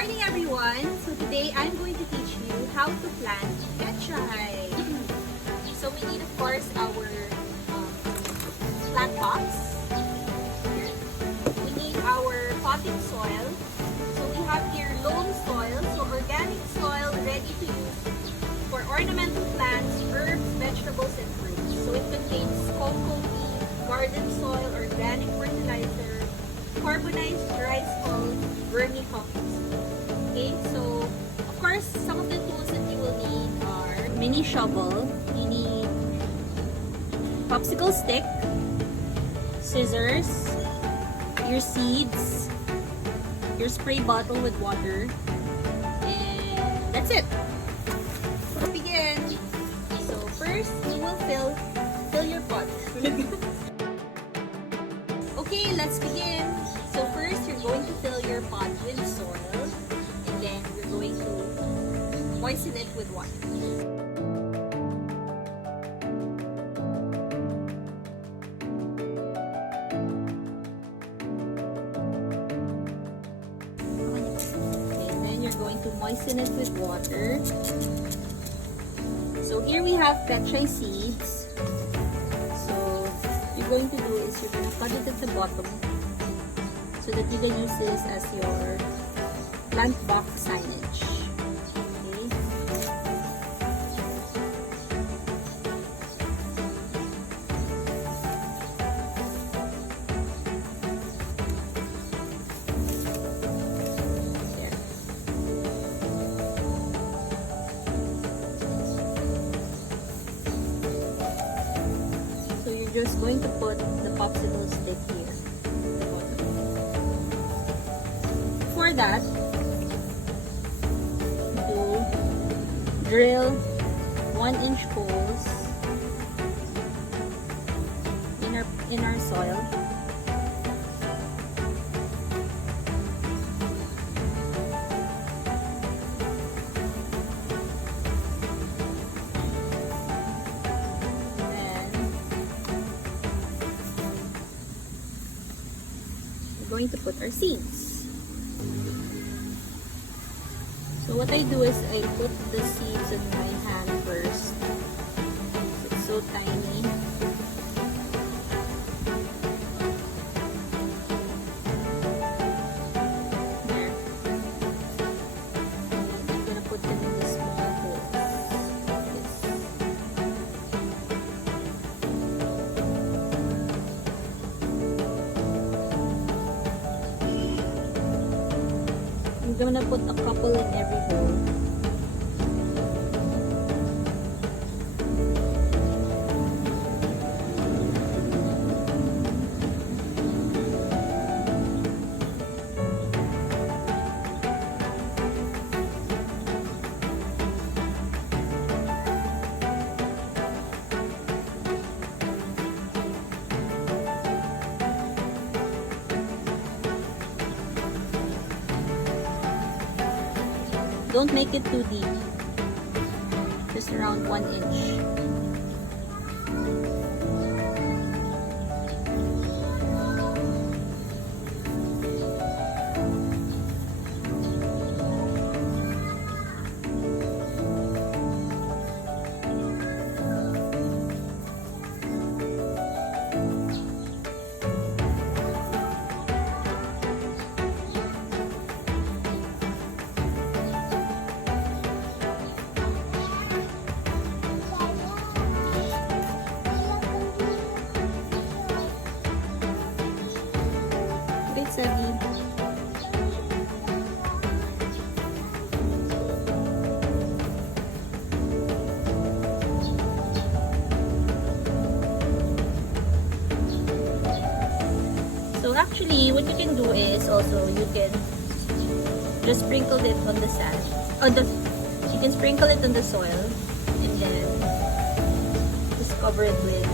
morning, everyone! So today I'm going to teach you how to plant petchay. So we need, of course, our plant box. Here. We need our potting soil. So we have here loam soil, so organic soil ready to use for ornamental plants, herbs, vegetables, and fruits. So it contains cocoa peat, garden soil, organic fertilizer, carbonized rice hull, vermicompost. Okay, so of course, some of the tools that you will need are mini shovel, you need popsicle stick, scissors, your seeds, your spray bottle with water, and that's it. Let's begin. So first, you will fill your pot. Okay, let's begin. So first, you're going to fill your pot with soil, and then you're going to moisten it with water. Okay, then you're going to moisten it with water. So here we have petchay seeds. So what you're going to do is you're going to cut it at the bottom so that you can use this as your plant box signage. Okay. There. So you're just going to put the popsicle stick here. For that, to drill 1-inch holes in our soil. Then we're going to put our seeds. So what I do is I put the seeds in my hand first. It's so tiny. There. I'm gonna put them in the small holes. I'm gonna put a couple in every hole. Don't make it too deep. Just around 1 inch. So actually, what you can do is also you can just sprinkle it on the sand. You can sprinkle it on the soil and then just cover it with